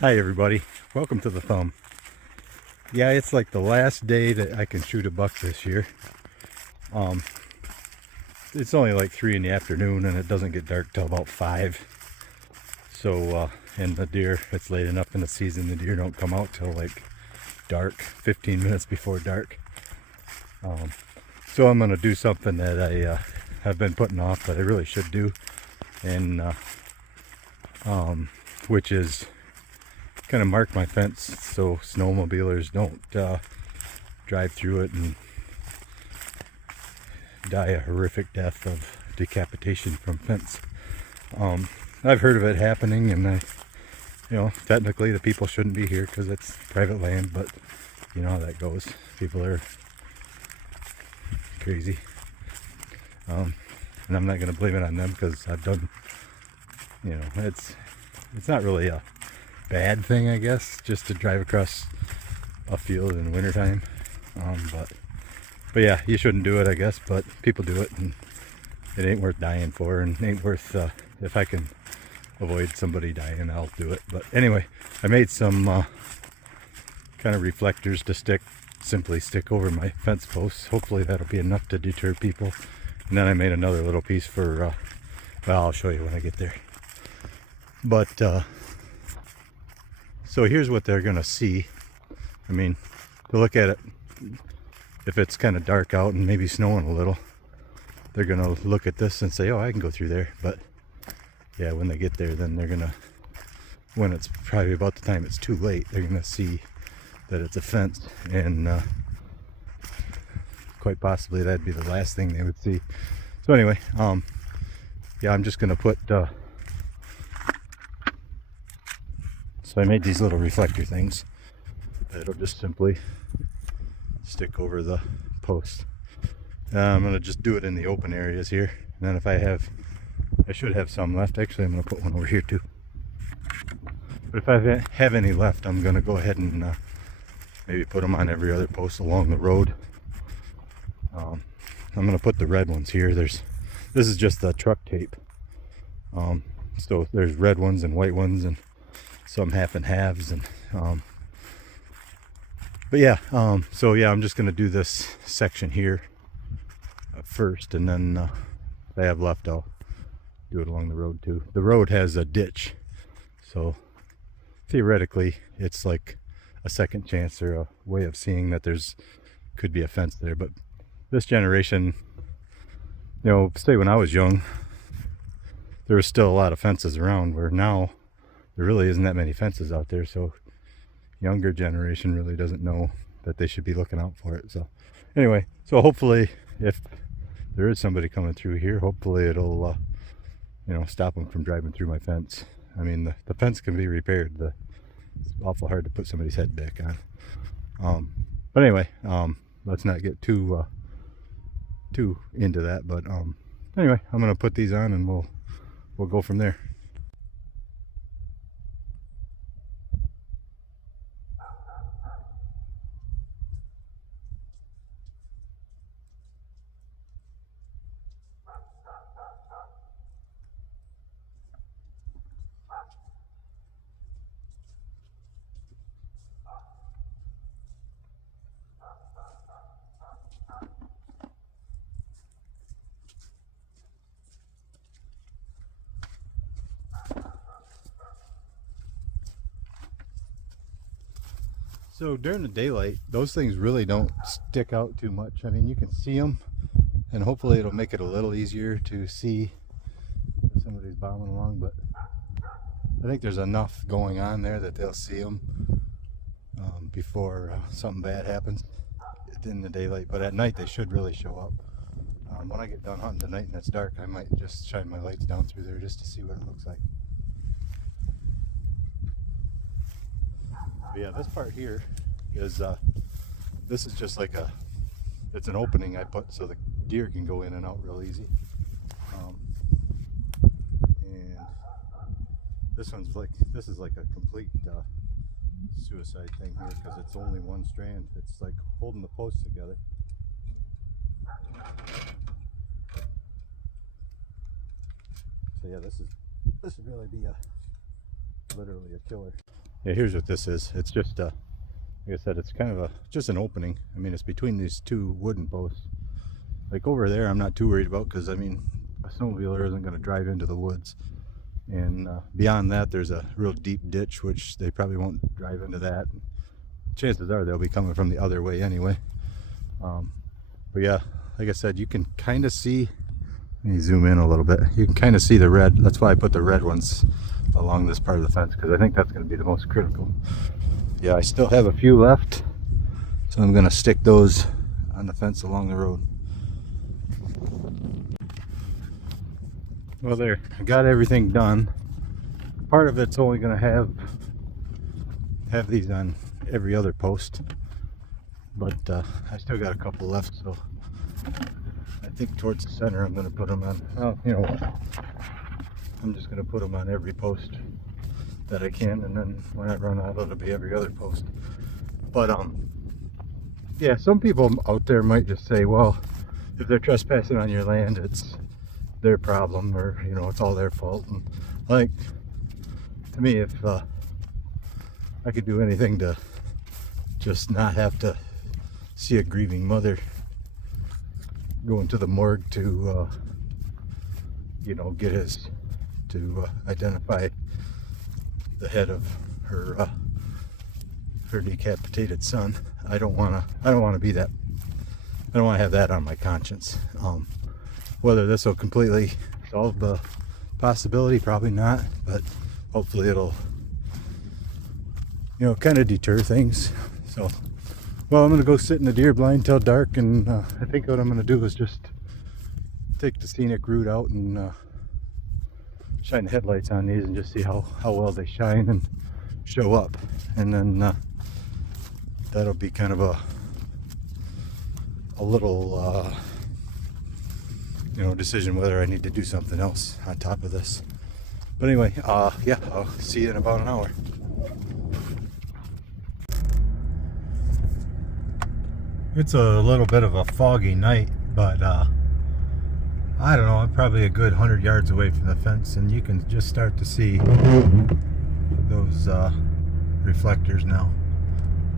Hi everybody, welcome to the thumb. Yeah, it's like the last day that I can shoot a buck this year. It's only like 3 in the afternoon and it doesn't get dark till about 5. So and the deer, it's late enough in the season, the deer don't come out till like dark, 15 minutes before dark. So I'm gonna do something that I have been putting off that I really should do, and which is kind of mark my fence so snowmobilers don't drive through it and die a horrific death of decapitation from fence. I've heard of it happening, and technically the people shouldn't be here because it's private land, but you know how that goes. People are crazy, and I'm not going to blame it on them because I've done, it's not really a bad thing, I guess, just to drive across a field in the wintertime. But yeah, you shouldn't do it, I guess, but people do it, and it ain't worth dying for, and it ain't worth, if I can avoid somebody dying, I'll do it. But anyway, I made some kind of reflectors to simply stick over my fence posts. Hopefully that'll be enough to deter people. And then I made another little piece for, well, I'll show you when I get there. But, so here's what they're gonna see. I mean, to look at it, if it's kind of dark out and maybe snowing a little, they're gonna look at this and say, oh, I can go through there. But yeah, when they get there, then they're gonna, when it's probably about the time it's too late, they're gonna see that it's a fence, and quite possibly that'd be the last thing they would see. So anyway, yeah, I'm just gonna put so I made these little reflector things that'll just simply stick over the post. I'm going to just do it in the open areas here, and then if I should have some left. Actually, I'm going to put one over here too. But if I have any left, I'm going to go ahead and maybe put them on every other post along the road. I'm going to put the red ones here. This is just the truck tape. So there's red ones and white ones, and some half and halves, and but yeah, so yeah, I'm just gonna do this section here first, and then if I have left, I'll do it along the road too. The road has a ditch, so theoretically it's like a second chance or a way of seeing that could be a fence there. But this generation, say when I was young, there was still a lot of fences around, where now there really isn't that many fences out there. So younger generation really doesn't know that they should be looking out for it. So anyway, so hopefully if there is somebody coming through here, hopefully it'll stop them from driving through my fence. I mean, the fence can be repaired. It's awful hard to put somebody's head back on. But anyway, let's not get too into that. But anyway, I'm gonna put these on, and we'll go from there. So during the daylight, those things really don't stick out too much. I mean, you can see them, and hopefully it'll make it a little easier to see if somebody's bombing along, but I think there's enough going on there that they'll see them before something bad happens in the daylight. But at night they should really show up. When I get done hunting tonight and it's dark, I might just shine my lights down through there just to see what it looks like. But yeah, this part here is this is just like it's an opening I put so the deer can go in and out real easy. And this is like a complete suicide thing here because it's only one strand. It's like holding the posts together. So yeah, this would really be literally a killer. Yeah, here's what this is. It's just like I said, it's kind of just an opening. I mean, it's between these two wooden posts. Like over there, I'm not too worried about because I mean, a snowmobiler isn't going to drive into the woods. And beyond that, there's a real deep ditch, which they probably won't drive into that. Chances are they'll be coming from the other way anyway. But yeah, like I said, you can kind of see. Let me zoom in a little bit. You can kind of see the red. That's why I put the red ones along this part of the fence, because I think that's going to be the most critical. Yeah, I still have a few left, so I'm going to stick those on the fence along the road. Well, there, I got everything done. Part of it's only going to have these on every other post, but I still got a couple left, so I think towards the center I'm going to put them on. Well, you know what? I'm just going to put them on every post that I can, and then when I run out, it'll be every other post. But yeah, some people out there might just say, well, if they're trespassing on your land, it's their problem, or you know, it's all their fault. And like, to me, if I could do anything to just not have to see a grieving mother going to the morgue to you know, to identify the head of her decapitated son, I don't want to be that. I don't want to have that on my conscience. Whether this will completely solve the possibility, probably not, but hopefully it'll, you know, kind of deter things. So, well, I'm going to go sit in the deer blind till dark, and I think what I'm going to do is just take the scenic route out and shine the headlights on these and just see how well they shine and show up. And then that'll be kind of a little you know, decision whether I need to do something else on top of this. But anyway, yeah, I'll see you in about an hour. It's a little bit of a foggy night, but I don't know, I'm probably a good 100 yards away from the fence, and you can just start to see those reflectors now.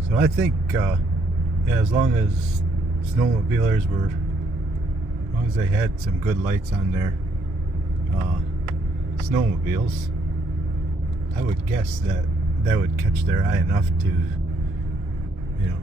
So I think yeah, as long as snowmobilers were, as long as they had some good lights on their snowmobiles, I would guess that would catch their eye enough to, you know,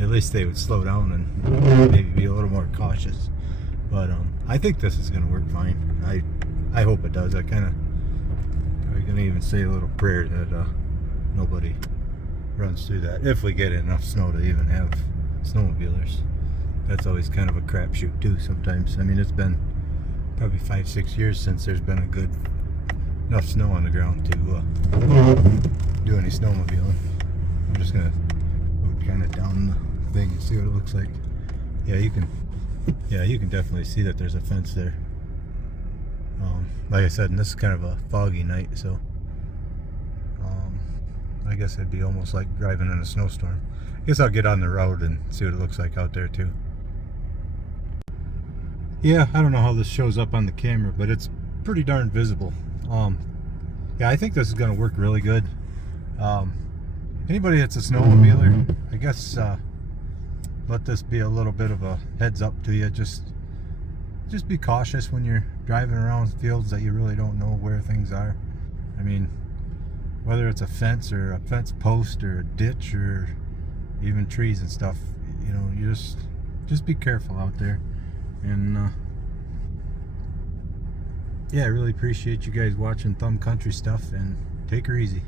at least they would slow down and maybe be a little more cautious. But I think this is going to work fine. I hope it does. I'm going to even say a little prayer that nobody runs through that, if we get enough snow to even have snowmobilers. That's always kind of a crapshoot too sometimes. I mean, it's been probably 5-6 years since there's been a good enough snow on the ground to do any snowmobiling. I'm just gonna go kind of down the thing and see what it looks like. Yeah, you can definitely see that there's a fence there. Like I said, and this is kind of a foggy night, so I guess it'd be almost like driving in a snowstorm. I guess I'll get on the road and see what it looks like out there too. Yeah, I don't know how this shows up on the camera, but it's pretty darn visible. Yeah, I think this is going to work really good. Anybody that's a snowmobiler, I guess let this be a little bit of a heads up to you. Just be cautious when you're driving around fields that you really don't know where things are. I mean, whether it's a fence or a fence post or a ditch or even trees and stuff, you know, you just be careful out there. And yeah, I really appreciate you guys watching Thumb Country Stuff, and take her easy.